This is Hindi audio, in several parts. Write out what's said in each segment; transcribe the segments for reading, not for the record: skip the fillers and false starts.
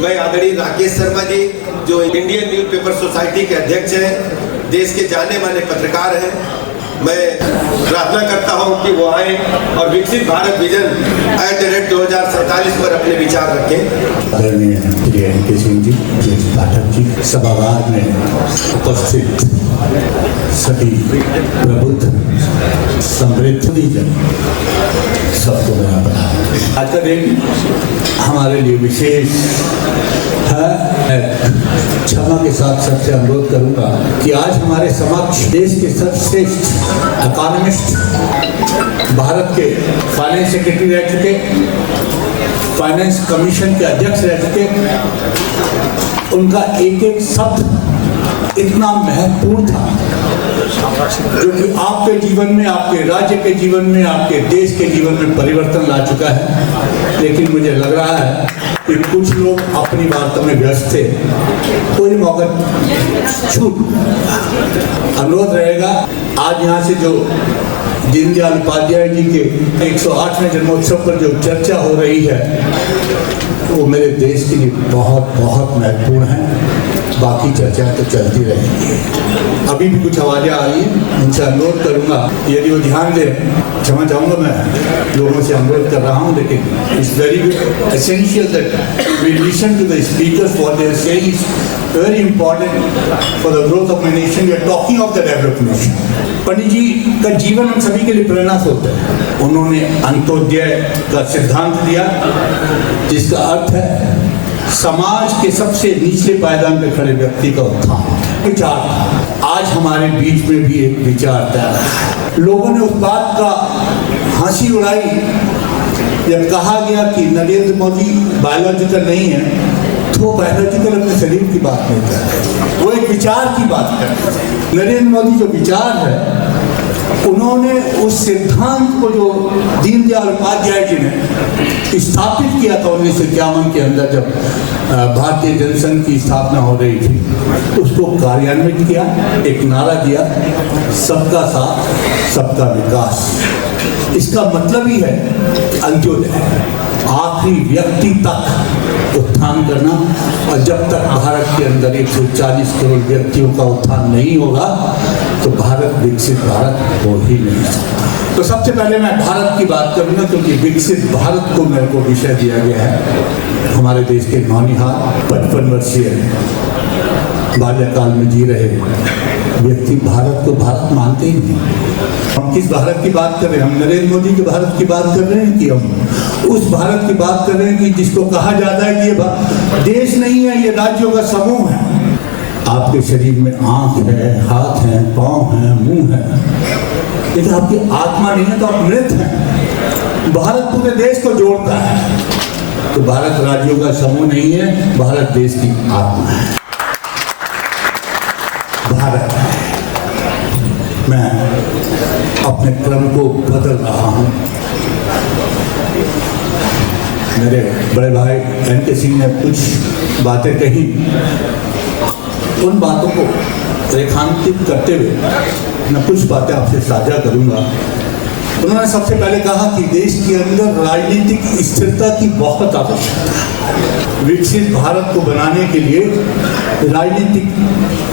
मैं आदरणीय राकेश शर्मा जी जो इंडियन न्यूज़पेपर सोसाइटी के अध्यक्ष हैं, देश के जाने माने पत्रकार हैं, मैं प्रार्थना करता हूं कि वो आए और विकसित भारत विजन @2047 पर अपने विचार रखें। आदरणीय श्री NK सिंह जी, पाठक जी, सभागार में उपस्थित सभी प्रबुद्ध समृद्ध जन, सबको मेरा प्रणाम। आज का दिन हमारे लिए विशेष है। क्षमा के साथ सबसे अनुरोध करूंगा कि आज हमारे समक्ष देश के सर्वश्रेष्ठ इकोनॉमिस्ट, भारत के फाइनेंस सेक्रेटरी रह चुके, फाइनेंस कमीशन के अध्यक्ष रह चुके, उनका एक एक शब्द इतना महत्वपूर्ण था जो कि आपके जीवन में, आपके राज्य के जीवन में, आपके देश के जीवन में परिवर्तन ला चुका है। लेकिन मुझे लग रहा है कि कुछ लोग अपनी बातों में व्यस्त थे, कोई मौका छूट। अनुरोध रहेगा, आज यहाँ से जो दीनदयाल उपाध्याय जी के 108वें जन्मोत्सव पर जो चर्चा हो रही है, वो मेरे देश के लिए बहुत बहुत महत्वपूर्ण है। बाकी चर्चा तो चलती रहेगी। अभी भी कुछ आवाज़ें आ रही हैं, उनसे अनुरोध करूंगा यदि वो ध्यान दें। क्षमा चाहूँगा, मैं लोगों से अनुरोध कर रहा हूँ, लेकिन it's very essential that we listen to the speakers what they are saying is very important for the growth of my nation. We are talking of the developed nation. Pandit ji का जीवन हम सभी के लिए प्रेरणा स्रोत है। उन्होंने अंत्योदय का सिद्धांत दिया, जिसका अर्थ है समाज के सबसे निचले पायदान पर खड़े व्यक्ति का उत्थान। विचार आज हमारे बीच में भी एक विचार तैयार है। लोगों ने उस बात का हंसी उड़ाई जब कहा गया कि नरेंद्र मोदी बायोलॉजिकल नहीं है, तो बायोलॉजिकल अपने शरीर की बात नहीं कर रहे, वो एक विचार की बात कर रहे। नरेंद्र मोदी जो विचार है, उन्होंने उस सिद्धांत को जो दीनदयाल उपाध्याय जी ने स्थापित किया था 1951 के अंदर, जब भारतीय जनसंघ की स्थापना हो रही थी, तो उसको कार्यान्वित किया। एक नारा दिया, सबका साथ सबका विकास। इसका मतलब ही है अंत्योदय, आखिरी व्यक्ति तक उत्थान करना। और जब तक भारत के अंदर 140 करोड़ व्यक्तियों का उत्थान नहीं होगा, तो भारत विकसित भारत हो ही नहीं सकता। तो सबसे पहले मैं भारत की बात करूंगा, क्योंकि विकसित भारत को मेरे को विषय दिया गया है। हमारे देश के नौनिहाल 55 वर्षीय बाल्यकाल में जी रहे व्यक्ति भारत को भारत मानते ही नहीं। हम किस भारत की बात कर रहे हैं? हम नरेंद्र मोदी के भारत की बात कर रहे हैं कि हम उस भारत की बात कर रहे हैं कि जिसको कहा जाता है कि ये देश नहीं है, ये राज्यों का समूह है। आपके शरीर में आंख है, हाथ है, पांव है, मुंह है, लेकिन आपकी आत्मा नहीं है, तो आप मृत हैं। भारत पूरे देश को जोड़ता है, तो भारत राज्यों का समूह नहीं है, भारत देश की आत्मा है। भारत है। मैं अपने क्रम को बदल रहा हूं। मेरे बड़े भाई NK सिंह ने कुछ बातें कही, उन बातों को रेखांकित करते हुए मैं कुछ बातें आपसे साझा करूंगा। उन्होंने सबसे पहले कहा कि देश के अंदर राजनीतिक स्थिरता की बहुत आवश्यकता है। विकसित भारत को बनाने के लिए राजनीतिक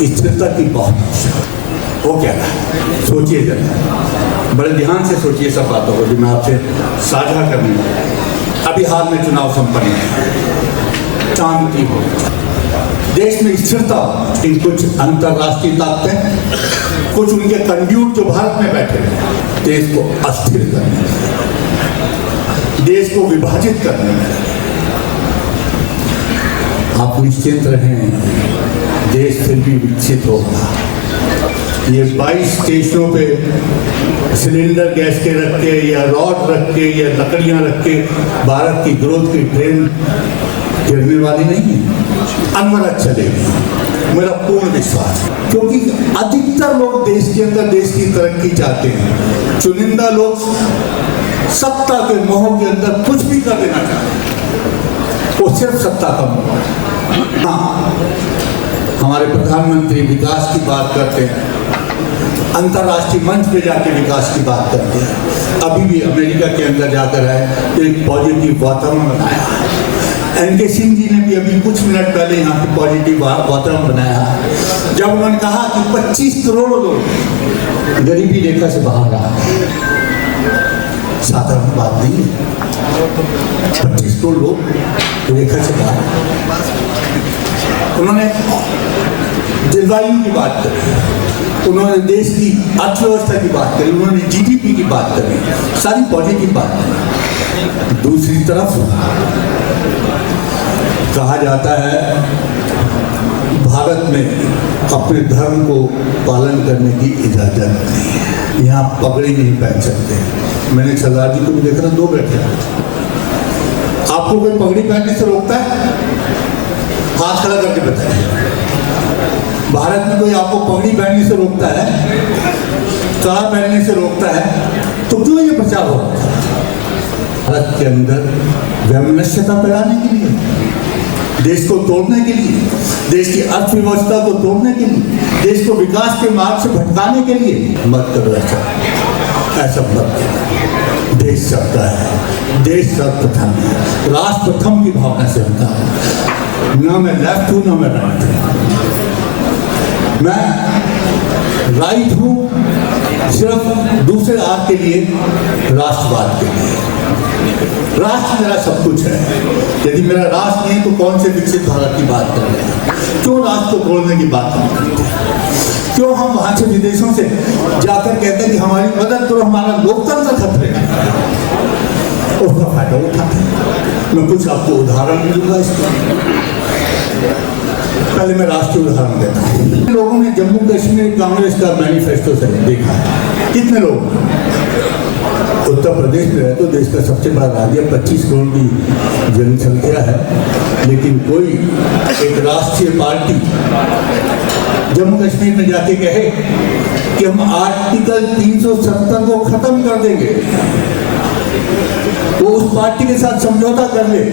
स्थिरता की बहुत आवश्यकता है। वो क्या है? सोचिए जरा, बड़े ध्यान से सोचिए सब बातों को जो मैं आपसे साझा करूंगा। अभी हाल में चुनाव संपन्न है, शांति हो, देश में स्थिरता। इन कुछ अंतर्राष्ट्रीय ताकतें, कुछ उनके कंड्यूट जो भारत में बैठे हैं, देश को अस्थिर करने में, देश को विभाजित करने में। आप निश्चिंत रहें, देश फिर भी विकसित होगा। ये 22 स्टेशनों पे सिलेंडर गैस के रख के या रॉड रख के या लकड़ियां रख के भारत की ग्रोथ की ट्रेन गिरने वाली नहीं है, अनवरत चलेगी, मेरा पूर्ण विश्वास है। क्योंकि अधिकतर लोग देश के अंदर देश की तरक्की चाहते हैं। चुनिंदा लोग सत्ता के मोह के अंदर कुछ भी कर देना चाहते हैं, वो सिर्फ सत्ता का मोह। हाँ, हमारे प्रधानमंत्री विकास की बात करते हैं, अंतर्राष्ट्रीय मंच पे जाके विकास की बात करते हैं। अभी भी अमेरिका के अंदर जाकर है तो एक पॉजिटिव वातावरण बनाया है। NK सिंह जी ने भी अभी कुछ मिनट पहले यहाँ पे पॉजिटिव वातावरण बनाया जब उन्होंने कहा कि 25 करोड़ लोग गरीबी रेखा से बाहर आ गए। साधारण बात नहीं है, 25 करोड़ लोग रेखा से बाहर। उन्होंने जलवायु की बात करी, उन्होंने देश की अर्थव्यवस्था की बात करी, उन्होंने जीडीपी की बात करी, सारी पॉजिटिव बात करी। दूसरी तरफ कहा जाता है भारत में अपने धर्म को पालन करने की इजाजत नहीं है, यहाँ पगड़ी नहीं पहन सकते। मैंने सरदार जी को भी देखा था, 2 बैठे। आपको कोई पगड़ी पहनने से रोकता है? हाथ खड़ा करके बताइए। भारत में कोई आपको पगड़ी पहनने से रोकता है, कड़ा पहनने से रोकता है, तो क्यों ये प्रचार हो? भारत के अंदर वैमनस्यता फैलाने के लिए, देश को तोड़ने के लिए, देश की अर्थव्यवस्था को तोड़ने के लिए, देश को विकास के मार्ग से भटकाने के लिए मत करो ऐसा मत करो। देश सबका है, देश सर्वप्रथम है, राष्ट्र प्रथम की भावना से होता है। ना मैं लेफ्ट हूँ ना मैं राइट हूँ, मैं राइट हूँ सिर्फ दूसरे आप के लिए, राष्ट्रवाद के लिए। राष्ट्र मेरा सब कुछ है। यदि मेरा राष्ट्र नहीं तो कौन से विकसित भारत की बात कर रहे हैं? क्यों राष्ट्र को तोड़ने की बात करते हैं? क्यों हम वहां से विदेशों से जाकर कहते हैं कि हमारी मदद करो, हमारा लोकतंत्र खतरे में, उसका फायदा उठाते हैं। मैं कुछ आपको उदाहरण दूंगा इसका। पहले मैं राष्ट्रीय उदाहरण देता हूँ। लोगों ने जम्मू कश्मीर कांग्रेस का मैनिफेस्टो से देखा, कितने लोग? उत्तर प्रदेश में है तो देश का सबसे बड़ा राज्य, 25 करोड़ की जनसंख्या है, लेकिन कोई एक राष्ट्रीय पार्टी जम्मू कश्मीर में जाके कहे कि हम आर्टिकल 370 को खत्म कर देंगे, वो उस पार्टी के साथ समझौता कर ले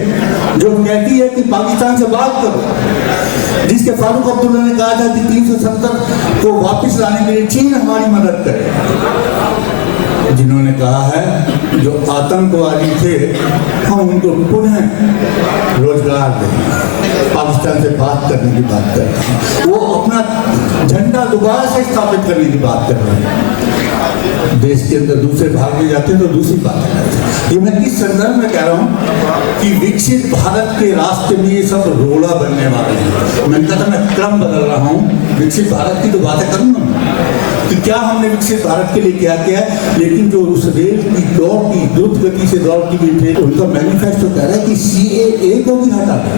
जो कहती है कि पाकिस्तान से बात करो, जिसके फारूक अब्दुल्ला ने कहा था कि 370 को वापस लाने के लिए चीन हमारी मदद करे, जिन्होंने कहा है जो आतंकवादी थे हम उनको पुनः रोजगार दें, पाकिस्तान से बात करने की बात कर रहे हैं, वो अपना झंडा दोबारा से स्थापित करने की बात कर रहे हैं। देश के अंदर दूसरे भाग में जाते हैं तो दूसरी बात है। ये मैं किस संदर्भ में कह रहा हूँ कि विकसित भारत के रास्ते में ये सब रोड़ा बनने वाले हैं। मैंने कहा था मैं क्रम बदल रहा हूँ, विकसित भारत की तो बातें करूँगा कि क्या हमने विकसित भारत के लिए क्या किया है, लेकिन जो उस रेल की दौड़ की द्रुत गति से दौड़ती हुई ट्रेन, उनका मैनिफेस्टो कह रहा है कि CAA को भी हटा दें।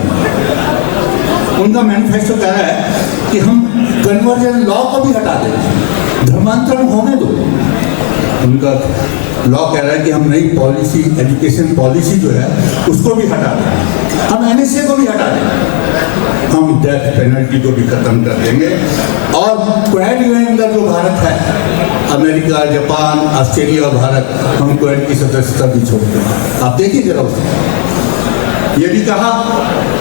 उनका मैनिफेस्टो कह रहा है कि हम कन्वर्जन लॉ को भी हटा दें, धर्मांतरण होने दो। उनका लॉ कह रहा है कि हम नई पॉलिसी, एजुकेशन पॉलिसी जो है उसको भी हटा दें, हम NSA को भी हटा दें, हम डेथ पेनल्टी को भी खत्म कर देंगे, और क्वाड यूएन का जो भारत है, अमेरिका, जापान, ऑस्ट्रेलिया और भारत, हम क्वाड की सदस्यता भी छोड़ दें। आप देखिए जरा उसको। ये भी कहा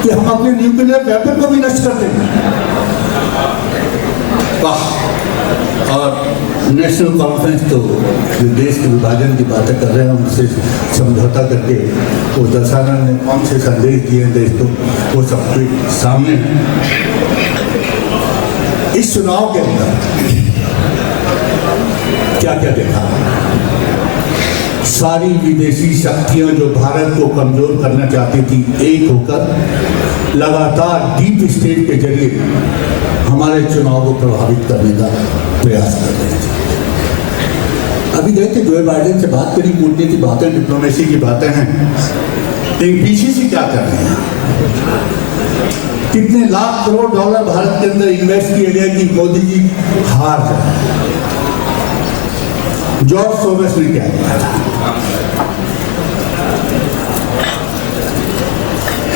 कि हम अपने न्यूक्लियर वेपन को भी नष्ट कर देंगे। वाह! और नेशनल कॉन्फ्रेंस तो जो देश के विभाजन की बातें कर रहे हैं उनसे समझौता करके वो दशहरा ने कौन से संदेश दिए देश को, वो सबके सामने है। इस चुनाव के अंदर क्या क्या देखा? सारी विदेशी शक्तियां जो भारत को कमजोर करना चाहती थी, एक होकर लगातार डीप स्टेट के जरिए हमारे चुनाव को प्रभावित करने का प्रयास कर रहे थे। अभी गए थे जो बाइडेन से बात करी, कूटनीति की बातें, डिप्लोमेसी की बातें हैं, लेकिन पीछे से क्या कर रहे हैं? कितने लाख करोड़ डॉलर भारत के अंदर इन्वेस्ट किए गए कि मोदी जी हार जाए। जॉर्ज सोरोस ने क्या किया था?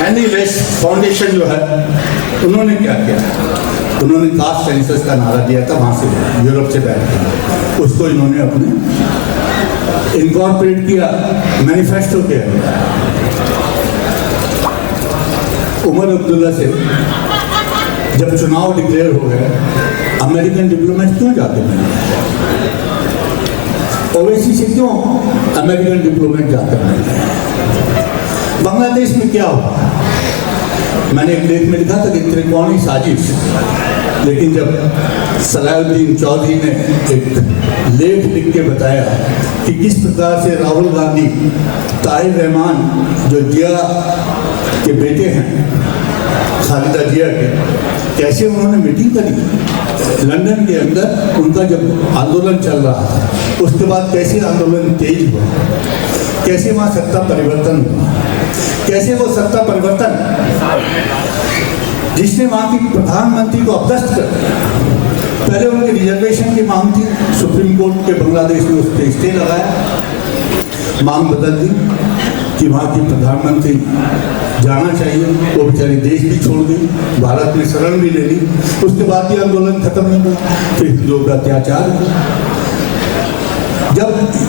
एनी वेस्ट फाउंडेशन जो है उन्होंने क्या किया? उन्होंने कास्ट सेंसस का नारा दिया था, वहां से यूरोप से बैठ, उसको इन्होंने अपने इनकॉर्पोरेट किया मैनिफेस्टो के अंदर। उमर अब्दुल्ला से जब चुनाव डिक्लेयर हो गए, अमेरिकन डिप्लोमेट क्यों जाते हैं? ओवैसी से क्यों अमेरिकन डिप्लोमेट जाते हैं? बांग्लादेश में क्या हुआ? मैंने एक लेख में लिखा था कि त्रिकोणीय साजिश, लेकिन जब सलाहुद्दीन चौधरी ने एक लेख लिख के बताया कि किस प्रकार से राहुल गांधी, ताहिर रहमान जो जिया के बेटे हैं, खालिदा जिया के, कैसे उन्होंने मीटिंग करी लंदन के अंदर, उनका जब आंदोलन चल रहा था, उसके बाद कैसे आंदोलन तेज हुआ, कैसे वहाँ सत्ता परिवर्तन हुआ, कैसे वो सत्ता परिवर्तन जिसने वहाँ की प्रधानमंत्री को अपदस्थ कर दिया। पहले उनके रिजर्वेशन की मांग थी, सुप्रीम कोर्ट के बांग्लादेश ने उस पर स्टे लगाया, मांग बदल दी कि वहाँ की प्रधानमंत्री जाना चाहिए, वो बेचारी देश भी छोड़ गई, भारत में शरण भी ले ली। उसके बाद भी आंदोलन खत्म नहीं हुआ, फिर हिंदुओं का अत्याचार हुआ। जब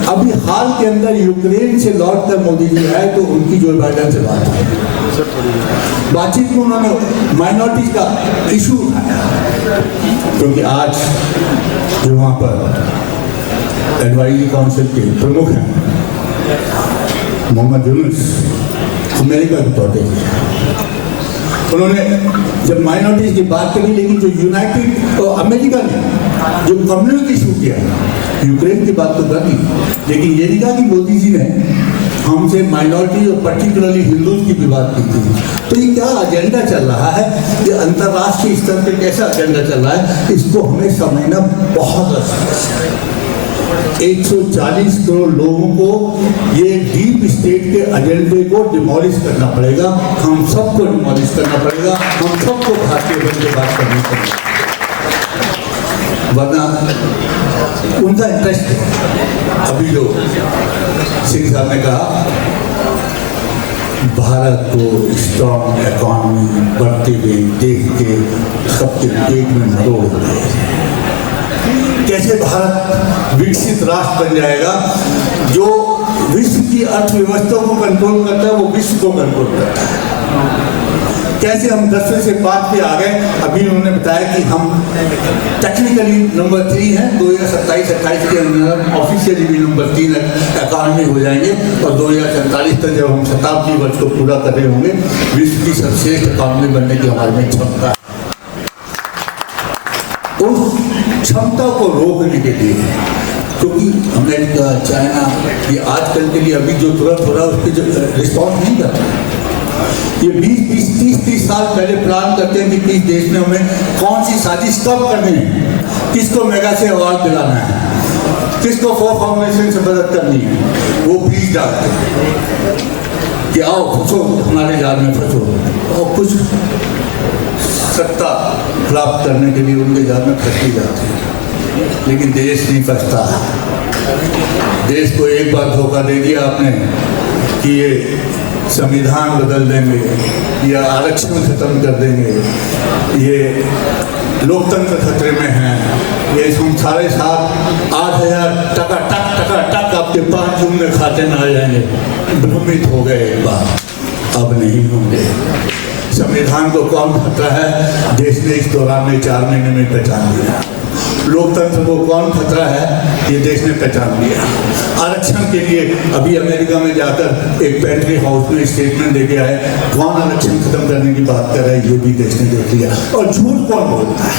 अभी हाल के अंदर यूक्रेन से लौट कर मोदी जी आए तो उनकी जो बाइडेन से बातचीत में उन्होंने माइनॉरिटीज का इशू उठाया, क्योंकि आज जो वहाँ पर एडवाइजरी काउंसिल के प्रमुख हैं मोहम्मद यूनुस, अमेरिका के तौर पर उन्होंने जब माइनॉरिटीज की बात करी, लेकिन जो यूनाइटेड अमेरिका ने जो कम्युनिटी इशू किया, यूक्रेन की बात तो कर दी, लेकिन ये नहीं कहा कि मोदी जी ने हमसे माइनॉरिटी और पर्टिकुलरली हिंदूज की भी बात की थी। तो ये क्या एजेंडा चल रहा है, ये अंतर्राष्ट्रीय स्तर पे कैसा एजेंडा चल रहा है, इसको हमें समझना बहुत आवश्यक है। 140 करोड़ लोगों को ये डीप स्टेट के एजेंडे को डिमोलिश करना पड़ेगा, हम सबको डिमोलिश करना पड़ेगा, हम सबको भारतीय बन के बात करनी पड़ेगी, वरना उनका इंटरेस्ट है। अभी जो सिंह साहब ने कहा भारत को स्ट्रॉन्ग इकॉनमी बढ़ते हुए देख के सबके पेट में मरोड़ गए, कैसे भारत विकसित राष्ट्र बन जाएगा जो विश्व की अर्थव्यवस्था को कंट्रोल करता है, वो विश्व को कंट्रोल करता है। कैसे हम 10 से 5 पे आ गए। अभी उन्होंने बताया कि हम टेक्निकली नंबर 3 हैं, 2027-28 के अंदर ऑफिशियली भी नंबर 3 इकॉनमी हो जाएंगे, और 2047 तक जब हम शताब्दी वर्ष को पूरा कर रहे होंगे, विश्व की सर्वश्रेष्ठ इकॉनमी बनने की हमारे में क्षमता है। उस क्षमता को रोकने के लिए, क्योंकि अमेरिका, चाइना, ये आजकल के लिए अभी जो तुरंत हो रहा है उसके जो रिस्पॉन्स नहीं करता, ये 20, 30 साल पहले प्लान करते हैं कि किस देश में हमें कौन सी साजिश कब करनी है, किसको मेगा से अवार्ड दिलाना है, किसको फॉर फाउंडेशन से मदद करनी है, वो बीज डालते हैं कि आओ फंसो हमारे जाल में फंसो, और कुछ सत्ता प्राप्त करने के लिए उनके जाल में फंसी जाते हैं। लेकिन देश नहीं फंसता। देश को एक बार धोखा दे दिया आपने कि ये संविधान बदल देंगे या आरक्षण खत्म कर देंगे, ये लोकतंत्र खतरे में है, ये हम सारे साथ 8,000 टका टक आपके 5 जून में खाते में आ जाएंगे, भ्रमित हो गए एक बार, अब नहीं होंगे। संविधान को कौन खतरा है, देश ने इस दौरान में 4 महीने में पहचान लिया। लोकतंत्र को कौन खतरा है, ये देश ने पहचान लिया। आरक्षण के लिए अभी अमेरिका में जाकर एक पेंट्री हाउस में स्टेटमेंट देके आए, कौन आरक्षण खत्म करने की बात कर रहा है, ये भी देश ने देख लिया। और झूठ कौन बोलता है।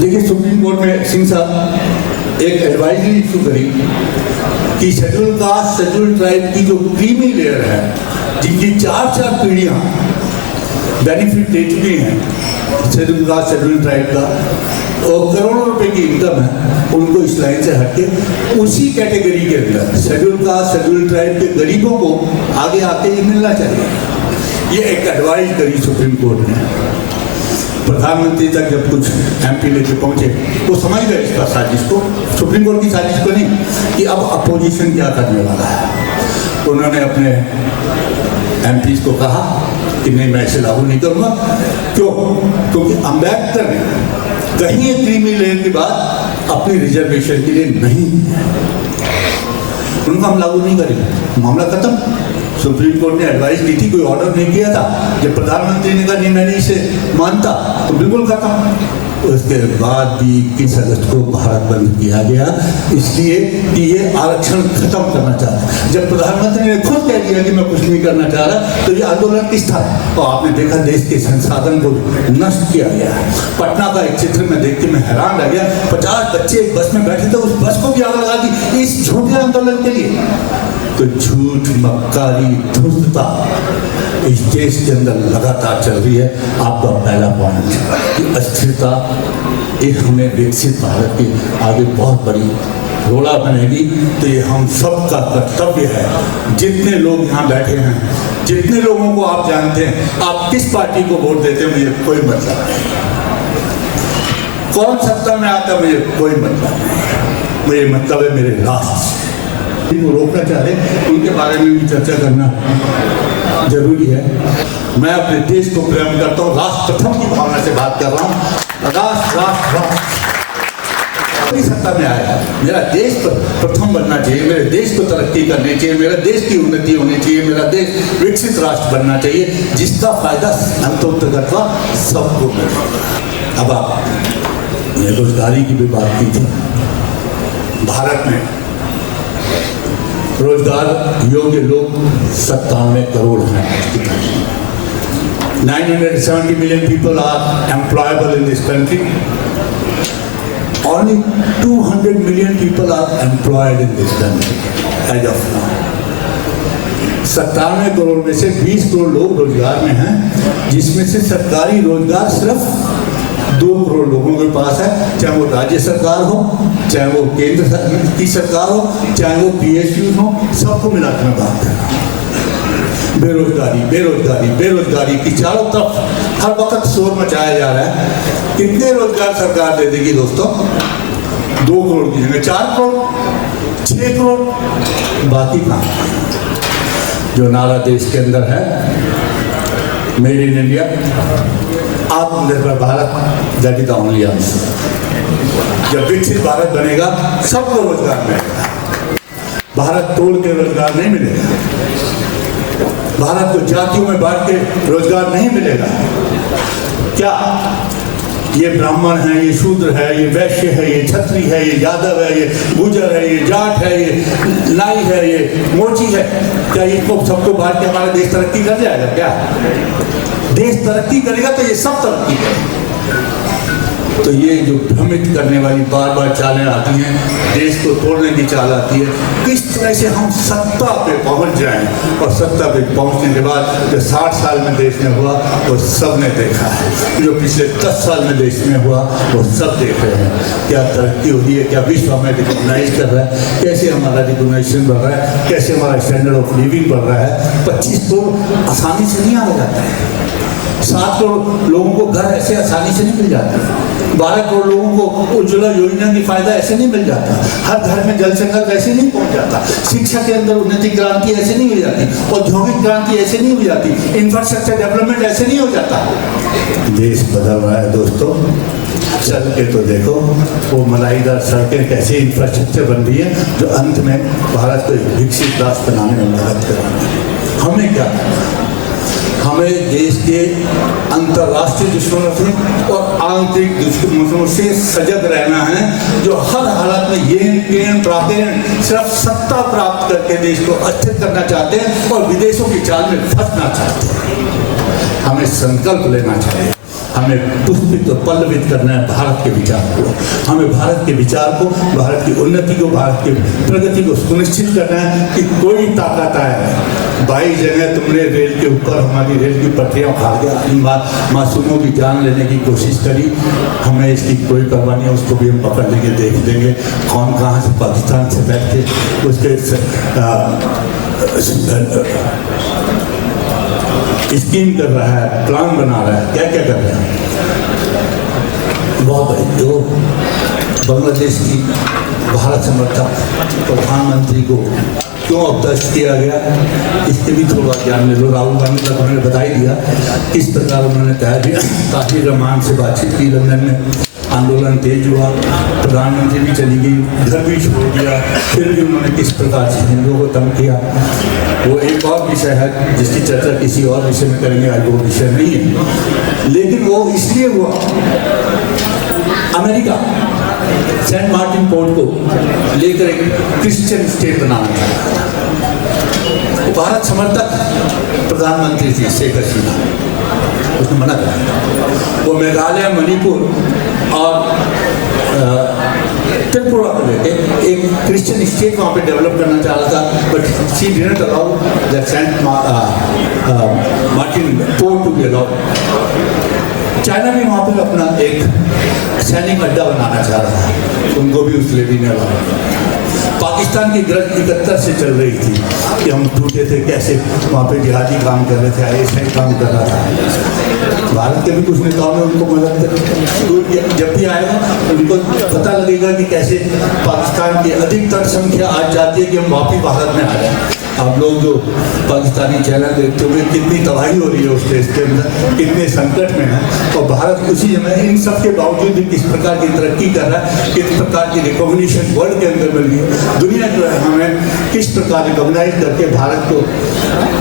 देखिए सुप्रीम कोर्ट में सिंह साहब एक एडवाइजरी इशू करी कि शेड्यूल कास्ट, शेड्यूल ट्राइब की जो क्रीमी लेयर है, जिनकी 4 पीढ़ियाँ बेनिफिट ले चुकी हैं, शेड्यूल कास्ट, शेड्यूल ट्राइब का, और करोड़ों रुपए की इनकम है, उनको इस लाइन से हटके उसी कैटेगरी के अंदर शेड्यूल कास्ट, शेड्यूल ट्राइब के गरीबों को आगे आके ही मिलना चाहिए। ये एक एडवाइस करी सुप्रीम कोर्ट ने। प्रधानमंत्री तक जब कुछ MP लेके पहुंचे वो समझ गए इसका साजिश को, सुप्रीम कोर्ट की साजिश को नहीं, कि अब अपोजिशन क्या करने वाला है। उन्होंने अपने MPs को कहा कि नहीं, मैं इसे लागू नहीं करूँगा। क्यों? क्योंकि अम्बेडकर ने कहीं एक क्रीमी लेयर की बात अपनी रिजर्वेशन के लिए नहीं, उनको हम लागू नहीं करेंगे, मामला खत्म। सुप्रीम कोर्ट ने एडवाइस की थी, कोई ऑर्डर नहीं किया था। जब प्रधानमंत्री ने कहा नहीं मैं नहीं इसे मानता, तो बिल्कुल खत्म। उसके बाद भी 21 अगस्त को भारत बंद किया गया, इसलिए कि ये आरक्षण खत्म करना चाहता है। जब प्रधानमंत्री ने खुद कह दिया कि मैं कुछ नहीं करना चाह रहा, तो ये आंदोलन किस था? और आपने देखा देश के संसाधन को नष्ट किया गया। पटना का एक चित्र में देख के मैं हैरान रह गया। 50 बच्चे एक बस में बैठे थे, उस बस को भी आग लगा दी इस झूठे आंदोलन के लिए। तो झूठ, मक्कारी, धूर्तता इस देश के अंदर लगातार चल रही है। आपका पहला पॉइंट कि अस्थिरता एक हमें विकसित भारत के आगे बहुत बड़ी रोड़ा बनेगी। तो ये हम सबका कर्तव्य है। जितने लोग यहाँ बैठे हैं, जितने लोगों को आप जानते हैं, आप किस पार्टी को वोट देते हैं मुझे कोई मतलब नहीं, कौन सत्ता में आता मुझे कोई मतलब नहीं। मुझे मतलब है मेरे राष्ट्र को रोकना चाह रहे, उनके बारे में भी चर्चा करना जरूरी है। मैं अपने देश को प्रेम करता हूँ, राष्ट्र प्रथम की भावना से बात कर रहा हूँ। राष्ट्र सत्ता में आया है, मेरा देश प्रथम बनना चाहिए, मेरे देश को तरक्की करनी चाहिए, मेरा देश की उन्नति होनी चाहिए, मेरा देश विकसित राष्ट्र बनना चाहिए, जिसका फायदा अंतोत्तरगत्वा सबको मिले। अब आप बेरोजगारी की भी बात की थी। भारत में रोजगार योग्य लोग 97 करोड़ हैं। 970 million people are employable in this country. Only 200 million people are employed in this country as of now. 97 crore में से 20 करोड़ लोग रोजगार में हैं, जिसमें से सरकारी रोजगार सिर्फ 2 करोड़ लोगों के पास है, चाहे वो राज्य सरकार हो, चाहे वो केंद्र की सरकार हो, चाहे वो PSU हो, सबको मिलाकर मैं बात कर रहा हूँ। बेरोजगारी बेरोजगारी बेरोजगारी की चारों तरफ हर वक्त शोर मचाया जा रहा है। कितने रोजगार सरकार दे देगी दोस्तों? 2 करोड़ की जगह 4 करोड़, 6 करोड़, बाकी कहाँ? जो नारा देश के अंदर है, मेड इन इंडिया, आत्मनिर्भर Bharat, that is the only answer. जब विकसित भारत बनेगा सबको रोजगार मिलेगा। भारत तोड़ के रोजगार नहीं मिलेगा, भारत को जातियों में बांट के रोजगार नहीं मिलेगा। क्या ये ब्राह्मण है, ये शूद्र है, ये वैश्य है, ये क्षत्रिय है, ये यादव है, ये गुजर है, ये जाट है, ये नाई है, ये मोची है, क्या इसको सबको बांट के हमारा देश तरक्की कर जाएगा? क्या देश तरक्की करेगा तो ये सब तरक्की करेगा। तो ये जो भ्रमित करने वाली बार बार चालें आती हैं, देश को तोड़ने की चाल आती है, किस तरह से हम सत्ता पे पहुंच जाएं। और सत्ता पे पहुंचने के बाद जो 60 साल में देश में हुआ वो सब ने देखा है, जो पिछले 10 साल में देश में हुआ वो सब देख रहे हैं। क्या तरक्की हो रही है, क्या विश्व हमें रिकॉग्नाइज कर रहा है, कैसे हमारा रिकॉग्नाइजेशन बढ़ रहा है, कैसे हमारा स्टैंडर्ड ऑफ लिविंग बढ़ रहा है। 25 करोड़ आसानी से नहीं आ जाता है, 7 करोड़ लोगों को घर ऐसे आसानी से नहीं मिल जाता, 12 करोड़ लोगों को उज्ज्वला योजना की फायदा ऐसे नहीं मिल जाता, हर घर में जल संकल्प ऐसे नहीं पहुंच जाता, शिक्षा के अंदर उन्नति क्रांति ऐसे नहीं हो जाती, औद्योगिक क्रांति ऐसे नहीं हो जाती, इंफ्रास्ट्रक्चर डेवलपमेंट ऐसे नहीं हो जाता। देश बदल रहा है दोस्तों, चल के तो देखो वो मलाईदार सड़कें कैसे इंफ्रास्ट्रक्चर बन रही है, जो अंत में भारत को एक विकसित राष्ट्र बनाने में मदद करेंगे। हमें क्या, हमें देश के अंतर्राष्ट्रीय दुश्मनों से और आंतरिक दुश्मनों से सजग रहना है, जो हर हालत में येन प्रापेण सिर्फ सत्ता प्राप्त करके देश को अस्थिर करना चाहते हैं और विदेशों की चाल में फंसना चाहते हैं। हमें संकल्प लेना चाहिए, हमें पुष्पित और पल्लवित करना है भारत के विचार को, हमें भारत के विचार को, भारत की उन्नति को, भारत की प्रगति को सुनिश्चित करना है कि कोई ताकत आए। 22 जगह तुमने रेल के ऊपर हमारी रेल की पटरियाँ उखाड़ के मासूमों की जान लेने की कोशिश करी, हमें इसकी कोई परवाह नहीं है, उसको भी हम पकड़ लेंगे, देख देंगे कौन कहाँ से पाकिस्तान से बैठ के उसके स्कीम कर रहा है, प्लान बना रहा है, क्या क्या कर रहा है। बहुत जो बांग्लादेश की भारत समर्थक प्रधानमंत्री को क्यों अपदस्थ किया गया, इसके भी थोड़ा ज्ञान ले लो। राहुल गांधी तक उन्होंने बता ही दिया किस प्रकार उन्होंने ताहिर रहमान से बातचीत की, लंदन में आंदोलन तेज हुआ, प्रधानमंत्री भी चली गई, घर भी छोड़ दिया, फिर भी उन्होंने किस प्रकार से हिंदुओं को तंग किया, वो एक और विषय है जिसकी चर्चा किसी और विषय में करेंगे, आज वो विषय नहीं है। लेकिन वो इसलिए हुआ अमेरिका सेंट मार्टिन पोर्ट को लेकर एक क्रिश्चियन स्टेट बनाना चाहता था। तो भारत समर्थक प्रधानमंत्री थी शेख हसीना, उसने मना किया। वो मेघालय, मणिपुर और त्रिपुरा को लेके एक क्रिश्चियन स्टेट वहाँ पे डेवलप करना चाह रहा था, but she didn't allow that Saint Martin port to be allowed. China भी वहाँ पर अपना एक सैनिक अड्डा बनाना चाह रहा था, उनको भी उस लेडी ने अलाउ। पाकिस्तान की ग्रज 71 से चल रही थी कि हम टूटे थे, कैसे वहाँ पे जिहादी काम कर रहे थे, ऐसा काम कर रहा था। भारत के भी कुछ नेताओं ने उनको मदद करी। जब भी आएगा उनको पता लगेगा कि कैसे पाकिस्तान की अधिकतर संख्या आज जाती है कि हम वापिस भारत में आ जाए। आप लोग जो पाकिस्तानी चैनल देखते होंगे कितनी तबाही हो रही है उस देश के अंदर, कितने संकट में है, और भारत उसी समय इन सब के बावजूद भी किस प्रकार की तरक्की कर रहा है, किस प्रकार की रिकॉग्निशन वर्ल्ड के अंदर मिल रही है। दुनिया जो है हमें किस प्रकार रिकॉग्नाइज करके भारत को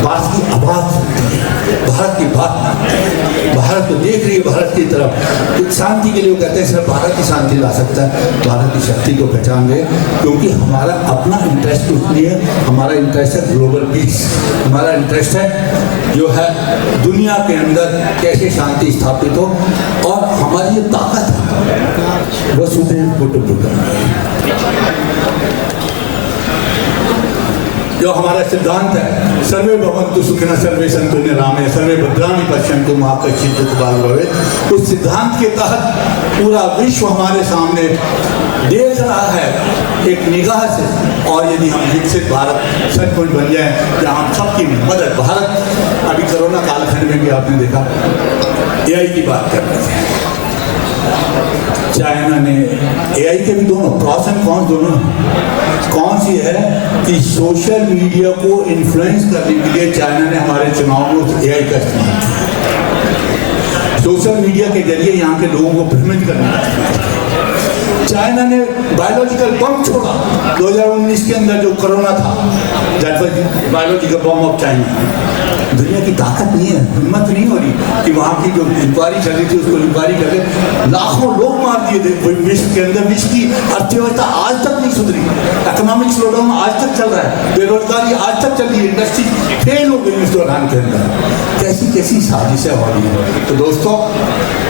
बात की आवाज़, भारत की बात, भारत को देख रही है भारत की तरफ। तो शांति के लिए वो कहते हैं सिर्फ भारत ही शांति ला सकता है, भारत की शक्ति को पहचान ले, क्योंकि हमारा अपना इंटरेस्ट कुछ नहीं है, हमारा इंटरेस्ट है ग्लोबल पीस। हमारा इंटरेस्ट है जो है दुनिया के अंदर कैसे शांति स्थापित हो, और हमारी ये ताकत है वसुधैव कुटुंबकम, जो हमारा सिद्धांत है सर्वे भवन्तु सुखिनः सर्वे सन्तु निरामया सर्वे भद्राणि पश्यन्तु मा कश्चित् दुःखं भवेत्। उस सिद्धांत के तहत पूरा विश्व हमारे सामने देख रहा है एक निगाह से, और यदि हम विकसित भारत सचमुच बन जाए जहाँ हम सबकी मदद, भारत अभी कोरोना कालखंड में भी आपने देखा AI की बात कर रहे थे, चाइना ने AI के भी दोनों प्रॉस एंड कॉन्स दोनों। कौन सी है कि सोशल मीडिया को इन्फ्लुएंस करने के लिए चाइना ने हमारे चुनाव में AI का इस्तेमाल किया। सोशल मीडिया के जरिए यहाँ के लोगों को भ्रमित करने का। चाइना ने बायोलॉजिकल बम छोड़ा 2019 के अंदर, जो कोरोना था, that was biological bomb of China. दुनिया की ताकत नहीं है, हिम्मत नहीं हो रही कि वहाँ की जो इंक्वायरी चल रही थी उसको इंक्वायरी करके लाखों लोग मार दिए थे विश्व के अंदर। विश्व की अर्थव्यवस्था आज तक नहीं सुधरी, इकोनॉमिक स्लोडाउन आज तक चल रहा है, बेरोजगारी आज तक चल रही है, इंडस्ट्री फेल हो गई इस दौरान के अंदर। कैसी कैसी साजिशें हो रही हैं। तो दोस्तों,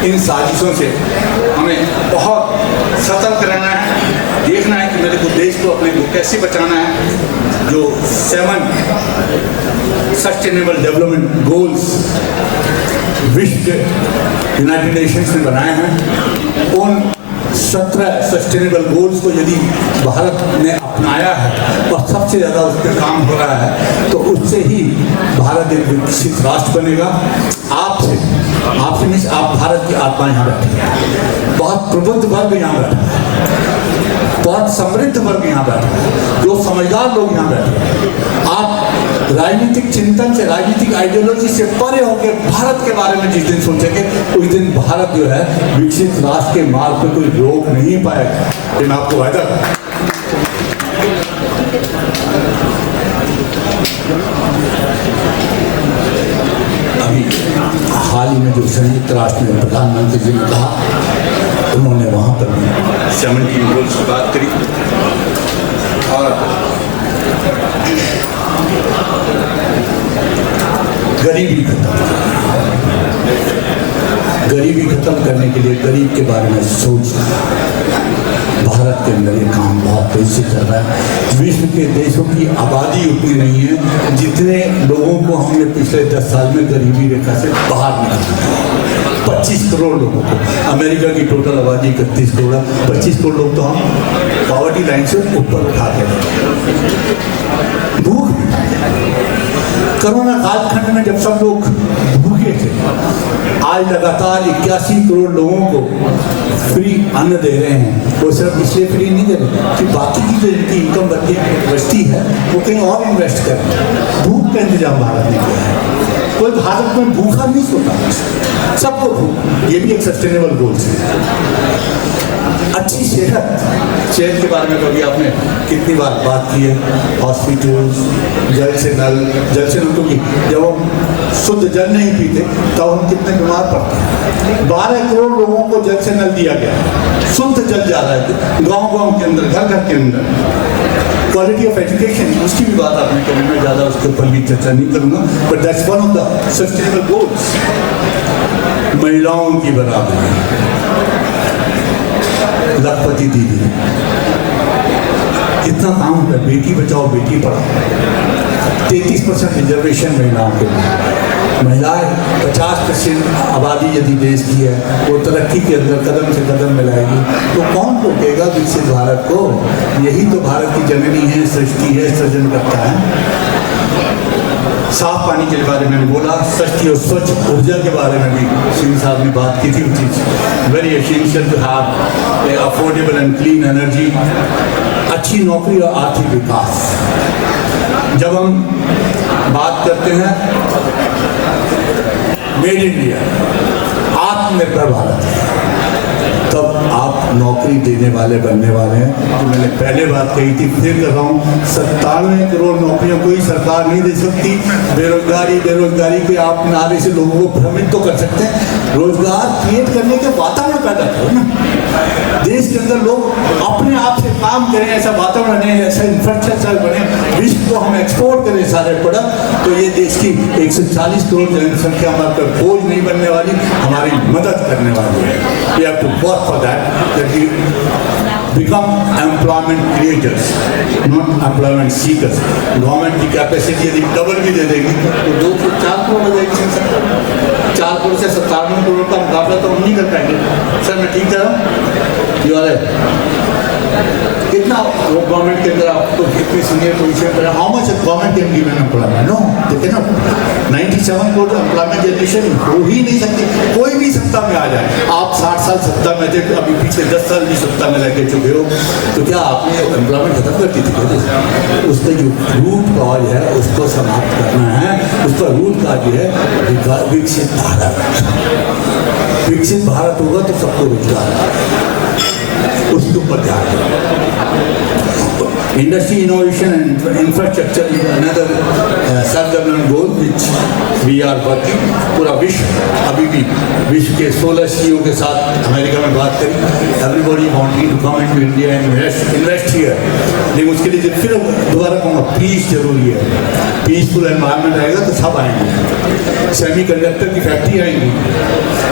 इन साजिशों से हमें बहुत सतर्क रहना है, देखना है कि मेरे को देश को अपने को कैसे बचाना है। जो 7 सस्टेनेबल डेवलपमेंट गोल्स विश्व के यूनाइटेड नेशंस ने बनाए हैं, उन 17 सस्टेनेबल गोल्स को यदि भारत ने अपनाया है और सबसे ज़्यादा उस पर काम हो रहा है, तो उससे ही भारत एक विकसित राष्ट्र बनेगा। आपसे मीन्स आप भारत की आत्मा यहाँ बैठी है, बहुत प्रबुद्ध वर्ग यहाँ बैठा है, बहुत समृद्ध वर्ग यहाँ बैठा है, जो समझदार लोग यहाँ बैठे हैं। आप राजनीतिक चिंतन से, राजनीतिक आइडियोलॉजी से परे होकर भारत के बारे में जिस दिन सोचेंगे उस दिन भारत जो है विकसित राष्ट्र के मार्ग पे कोई रोक नहीं पाएगा। ये मैं आपको वायदा करता हूं। अभी हाल ही में जो संयुक्त राष्ट्र में प्रधानमंत्री जी ने कहा, उन्होंने वहाँ पर भी 17 गोल्स की बात करी, और गरीबी खत्म करने के लिए गरीब के बारे में सोचना। भारत के अंदर ये काम बहुत तेजी से चल रहा है। विश्व के देशों की आबादी उतनी नहीं है जितने लोगों को हमने पिछले 10 साल में गरीबी रेखा से बाहर निकाला। 25 करोड़ लोगों को, अमेरिका की टोटल आबादी 31 करोड़ है, 25 करोड़ लोग तो हम पॉवर्टी लाइन से ऊपर उठाते हैं। भूख, कोरोना कालखंड में जब सब लोग भूखे थे, आज लगातार 81 करोड़ लोगों को फ्री अन्न दे रहे हैं। वो सिर्फ इसलिए फ्री नहीं दे रहे कि बाकी की जो इनकी इनकम बचती है वो कहीं और इन्वेस्ट करें। भूख का इंतजाम भारत ने किया है, कोई भारत में भूखा नहीं सोता, सबको भूख, ये भी एक सस्टेनेबल गोल है। अच्छी सेहत के बारे में कभी आपने कितनी बार बात की है? हॉस्पिटल्स, जल से नल क्योंकि जब हम शुद्ध जल नहीं पीते तब हम कितने बीमार पड़ते हैं। 12 करोड़ लोगों को जल से नल दिया गया, शुद्ध जल जा रहा है गांव के अंदर, घर के अंदर। क्वालिटी ऑफ एजुकेशन, उसकी भी बात आपने करी, मैं ज़्यादा उसके ऊपर भी चर्चा नहीं करूँगा, but that's one of the sustainable goals. महिलाओं की बराबरी, लखपति दीदी कितना काम है, बेटी बचाओ बेटी पढ़ाओ, 33% रिजर्वेशन महिलाओं के लिए। महिलाएं 50% आबादी यदि देश की है, वो तरक्की के अंदर कदम से कदम मिलाएगी तो कौन रोकेगा विकसित भारत को? यही तो भारत की जननी है, सृष्टि है, सृजन करता है। साफ पानी के बारे में बोला, सस्ती और स्वच्छ ऊर्जा के बारे में भी सिंह साहब ने बात की थी, which is very essential to have affordable and clean energy। अच्छी नौकरी और आर्थिक विकास। जब हम बात करते हैं मेड इंडिया, आत्मनिर्भर भारत, तब आप नौकरी देने वाले बनने वाले हैं। तो मैंने पहले बात कही थी, फिर कर रहा हूँ, 97 करोड़ नौकरियां कोई सरकार नहीं दे सकती। बेरोजगारी के आप नारे से लोगों को भ्रमित तो कर सकते हैं, रोजगार क्रिएट करने के वातावरण पैदा करो ना। देश के अंदर लोग अपने आप से काम करें, ऐसा वातावरण है, ऐसा इंफ्रास्ट्रक्चर बने, विश्व को हम एक्सपोर्ट करें सारे प्रोडक्ट, तो ये देश की 140 करोड़ जनसंख्या हमारे पर बोझ नहीं बनने वाली, हमारी मदद करने वाली है। We have to work for that we become employment creators, not employment seekers। Government की कैपेसिटी यदि डबल भी दे देगी तो 2 से 4 करोड़ हो जाएगी। 4 करोड़ से 57 करोड़ का मुकाबला तो हम नहीं कर पाएंगे। सर मैं ठीक कह कितना गवर्नमेंट के अंदर आपको कितनी सीनियर पोजीशन पर, how much government can give an employment? No, they can not. 97 crore employment generation हो ही नहीं सकती। कोई भी सत्ता में आ जाए, आप 60 साल सत्ता में थे, अभी पिछले 10 साल भी सत्ता में रह के चुके हो, तो क्या आपने एम्प्लॉयमेंट खत्म कर दी थी? उसका जो रूट कॉज है उसको समाप्त करना है। उसका रूट कॉज है विकसित भारत। विकसित भारत होगा तो सबको रोजगार, उसके ऊपर ध्यान दें। Industry, innovation and infrastructure is another self development goal which we are working. पूरा विश्व, अभी भी विश्व के 16 CEO के साथ अमेरिका में बात करी, everybody wanting to come into India and invest here. लेकिन उसके लिए फिर दोबारा कहूँगा, पीस जरूरी है। पीसफुल एनवायरनमेंट रहेगा तो सब आएंगे। सेमीकंडक्टर की फैक्ट्री आएंगी,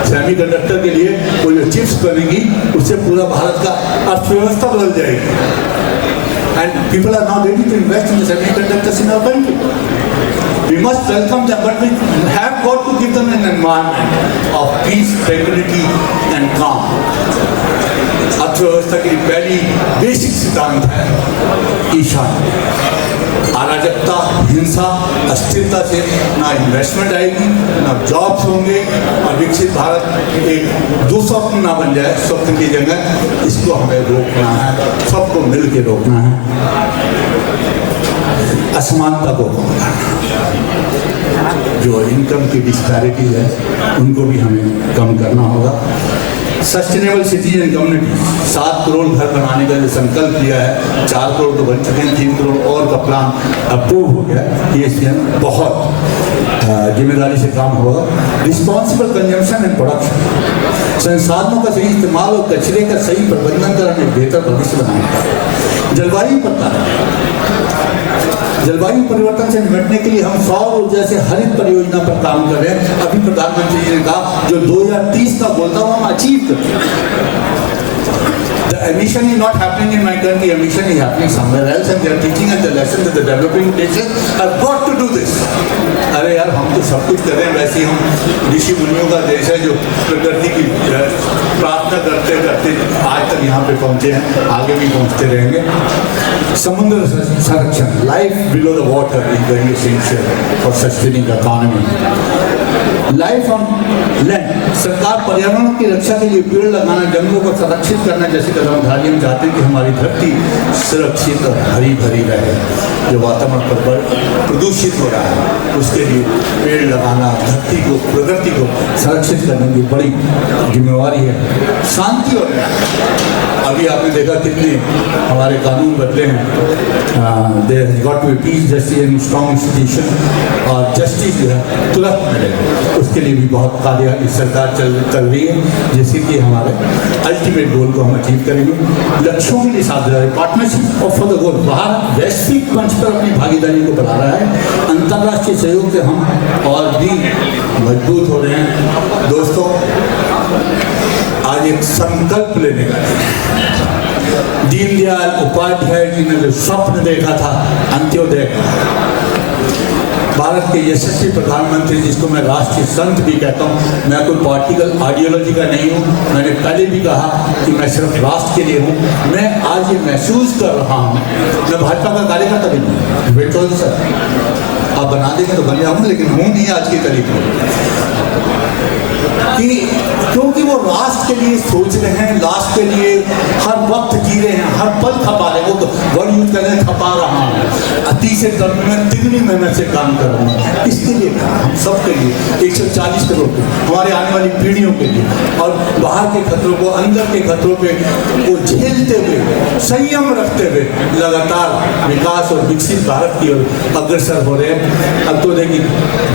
सेमीकंडक्टर के लिए वो जो चिप्स बनेगी उससे पूरा भारत का अर्थव्यवस्था बदल जाएगी। And people are now ready to invest in the semiconductors in our country. We must welcome them, but we have got to give them an environment of peace, tranquility and calm. अर्थव्यवस्था की पहली बेसिक सिद्धांत है ईशान। अराजकता, हिंसा, अस्थिरता से ना इन्वेस्टमेंट आएगी, ना जॉब्स होंगे, और विकसित भारत एक दुस्वप्न ना बन जाए, स्वप्न की जगह। इसको हमें रोकना है, सबको मिल के रोकना है। असमानता को कम करना, जो इनकम की डिस्पैरिटी है उनको भी हमें कम करना होगा। Sustainable cities and community, 7 crore घर बनाने का जो संकल्प लिया है, 4 करोड़ तो बन चुके हैं, 3 करोड़ और का प्लान अप्रूव हो गया। ये बहुत जिम्मेदारी से काम होगा। रिस्पॉन्सिबल कंजम्पशन एंड प्रोडक्शन, संसाधनों का सही इस्तेमाल और कचरे का सही प्रबंधन कर हमें बेहतर भविष्य बनाएगा। जलवायु पता है, जलवायु परिवर्तन से निपटने के लिए हम सौर ऊर्जा से हरित परियोजना पर काम कर रहे हैं। अभी प्रधानमंत्री जी ने कहा जो 2030 का बोलता हूँ हम अचीव करते हैं। The emission is not happening in my country, emission is happening somewhere else, and they are teaching us the lesson that the developing nations have got to do this। अरे यार हम तो सब कुछ कर रहे हैं, वैसे ही हम ऋषि मुनियों का देश है जो प्रकृति की प्रार्थना करते करते आज तक यहाँ पे पहुँचे हैं, आगे भी पहुँचते रहेंगे। समुद्र संरक्षण, life below the water is very essential for sustaining the economy. Life on land, सरकार पर्यावरण की रक्षा के लिए पेड़ लगाना, जंगलों को संरक्षित करना जैसे कदम उठा रही है। हम चाहते हैं कि हमारी धरती सुरक्षित और हरी भरी रहे। जो वातावरण प्रदूषित हो रहा है उसके लिए पेड़ लगाना, धरती को, प्रकृति को संरक्षित करने की बड़ी जिम्मेवारी है। शांति और अभी आपने देखा कितने हमारे कानून बदले हैं। There has got to be peace, justice and strong institution, और जस्टिस जो है तुरंत मिले, उसके लिए भी बहुत कार्य सरकार कर रही है, जिससे कि हमारे अल्टीमेट गोल को हम अचीव करेंगे। लक्ष्यों के लिए साथ रहे, पार्टनरशिप और फॉर द गोल। भारत वैश्विक मंच पर अपनी भागीदारी को बढ़ा रहा है। अंतर्राष्ट्रीय सहयोग से हम और भी मजबूत हो रहे हैं। दोस्तों, आज एक संकल्प लेने का दीनदयाल उपाध्याय जी ने जो स्वप्न देखा था अंत्योदय का, भारत के यशस्वी प्रधानमंत्री जिसको मैं राष्ट्रीय संत भी कहता हूँ, मैं कोई पॉलिटिकल आइडियोलॉजी का नहीं हूँ। मैंने पहले भी कहा कि मैं सिर्फ राष्ट्र के लिए हूँ। मैं आज ये महसूस कर रहा हूँ, मैं भाजपा का कार्यकर्ता भी नहीं, बेटोल सर आप बना देंगे तो बन जाऊँगा, लेकिन हूँ नहीं आज की तारीख में, कि क्योंकि वो राष्ट्र के लिए सोच रहे हैं, राष्ट्र के लिए हर वक्त जी रहे हैं, हर पल खपा रहे हैं। वो तो वर्ड यूज कर रहे हैं, खपा रहा हूँ, अति से कम में तिगनी मेहनत से काम कर रहा हूँ। इसके लिए हम सबके लिए 140 करोड़ हमारे आने वाली पीढ़ियों के लिए, और बाहर के खतरों को, अंदर के खतरों पे वो झेलते हुए, संयम रखते हुए लगातार विकास और विकसित भारत की ओर अग्रसर हो रहे हैं। अब तो देखिए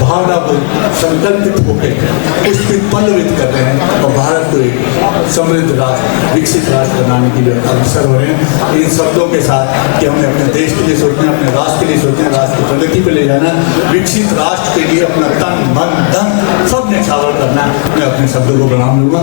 भावना को संकल्पित होकर उसकी पल्लवित कर रहे हैं और भारत को एक समृद्ध राष्ट्र, विकसित राष्ट्र बनाने के लिए अग्रसर हो रहे हैं। इन शब्दों के साथ कि हमें अपने देश के लिए सोचना, अपने राष्ट्र के लिए सोचना, राष्ट्र की प्रगति पे ले जाना, विकसित राष्ट्र के लिए अपना तन मन धन सब न्यौछावर करना, मैं अपने शब्दों को प्रणाम लूँगा।